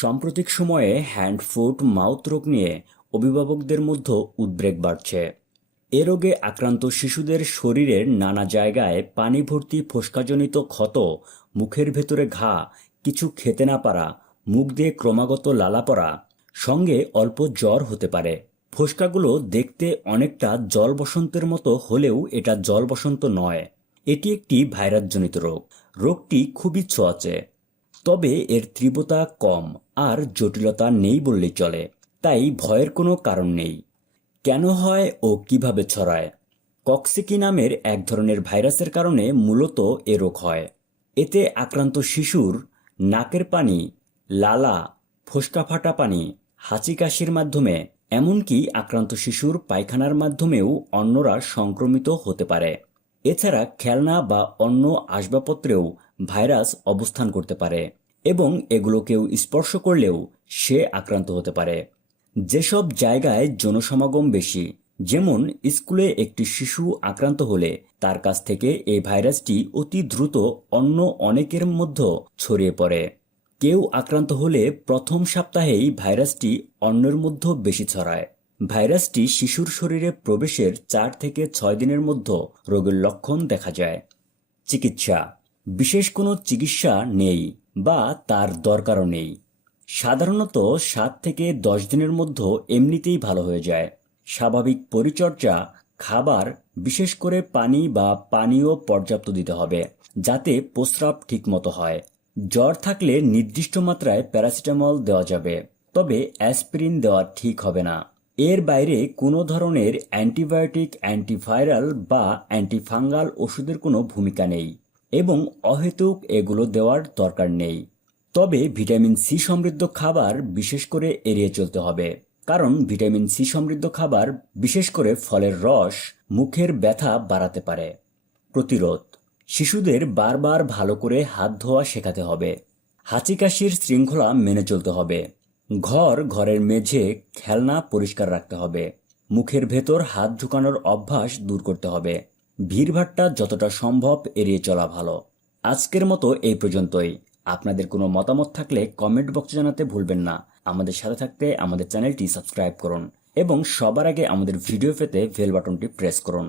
সাম্প্রতিক সময়ে hand, foot, mouth রোগ নিয়ে অভিভাবকদের মধ্যে উদ্বেগ বাড়ছে। এ রোগে আক্রান্ত শিশুদের শরীরের নানা জায়গায় পানি ভর্তি ফোসকাজনিত ক্ষত, মুখের ভেতরে ঘা, কিছু খেতে না পারা, মুখ দিয়ে ক্রমাগত লালা পড়া, সঙ্গে অল্প জ্বর হতে পারে। ফোসকাগুলো দেখতে অনেকটা জল বসন্তের মতো হলেও এটা জল বসন্ত নয়। এটি একটি ভাইরাসজনিত রোগ। রোগটি খুবই ছোঁয়াচে। তবে এর তীব্রতা কম আর জটিলতা নেই বললেই চলে, তাই ভয়ের কোনো কারণ নেই। কেন হয় ও কীভাবে ছড়ায়? কক্সিকি নামের এক ধরনের ভাইরাসের কারণে মূলত এ রোগ হয়। এতে আক্রান্ত শিশুর নাকের পানি, লালা ফোসকা ফাটা পানি হাঁচি কাশির মাধ্যমে, এমনকি আক্রান্ত শিশুর পায়খানার মাধ্যমেও অন্যরা সংক্রমিত হতে পারে। এছাড়া খেলনা বা অন্য আসবাবপত্রেও ভাইরাস অবস্থান করতে পারে। এবং এগুলো কেউ স্পর্শ করলেও সে আক্রান্ত হতে পারে। যেসব জায়গায় জনসমাগম বেশি, যেমন স্কুলে একটি শিশু আক্রান্ত হলে তার কাছ থেকে এই ভাইরাসটি অতি দ্রুত অন্য অনেকের মধ্যে ছড়িয়ে পড়ে। কেউ আক্রান্ত হলে প্রথম সপ্তাহেই ভাইরাসটি অন্যের মধ্যে বেশি ছড়ায়। ভাইরাসটি শিশুর শরীরে প্রবেশের চার থেকে ছয় দিনের মধ্যে রোগের লক্ষণ দেখা যায়। চিকিৎসা, বিশেষ কোনো চিকিৎসা নেই। বা তার দরকারও নেই। সাধারণত সাত থেকে দশ দিনের মধ্যে এমনিতেই ভালো হয়ে যায়। স্বাভাবিক পরিচর্যা, খাবার, বিশেষ করে পানি বা পানীয় পর্যাপ্ত দিতে হবে, যাতে প্রস্রাব ঠিকমতো হয়। জ্বর থাকলে নির্দিষ্ট মাত্রায় প্যারাসিটামল দেওয়া যাবে, তবে অ্যাসপিরিন দেওয়া ঠিক হবে না। এর বাইরে কোনো ধরনের অ্যান্টিবায়োটিক, অ্যান্টিভাইরাল বা অ্যান্টিফাঙ্গাল ওষুধের কোনো ভূমিকা নেই। এবং অহেতুক এগুলো দেওয়ার দরকার নেই। তবে ভিটামিন সি সমৃদ্ধ খাবার বিশেষ করে এড়িয়ে চলতে হবে। কারণ ভিটামিন সি সমৃদ্ধ খাবার বিশেষ করে ফলের রস মুখের ব্যথা বাড়াতে পারে। প্রতিরোধ। শিশুদের বারবার ভালো করে হাত ধোয়া শেখাতে হবে। হাঁচি কাশির শৃঙ্খলা মেনে চলতে হবে। ঘর ঘরের মেঝে খেলনা পরিষ্কার রাখতে হবে। মুখের ভেতর হাত ঢুকানোর অভ্যাস দূর করতে হবে। ভিড়ভাট্টা যতটা সম্ভব এড়িয়ে চলা ভালো। আজকের মতো এই পর্যন্তই। আপনাদের কোনো মতামত থাকলে কমেন্ট বক্সে জানাতে ভুলবেন না। আমাদের সাথে থাকতে আমাদের চ্যানেলটি সাবস্ক্রাইব করুন এবং সবার আগে আমাদের ভিডিও পেতে বেল বাটনটি প্রেস করুন।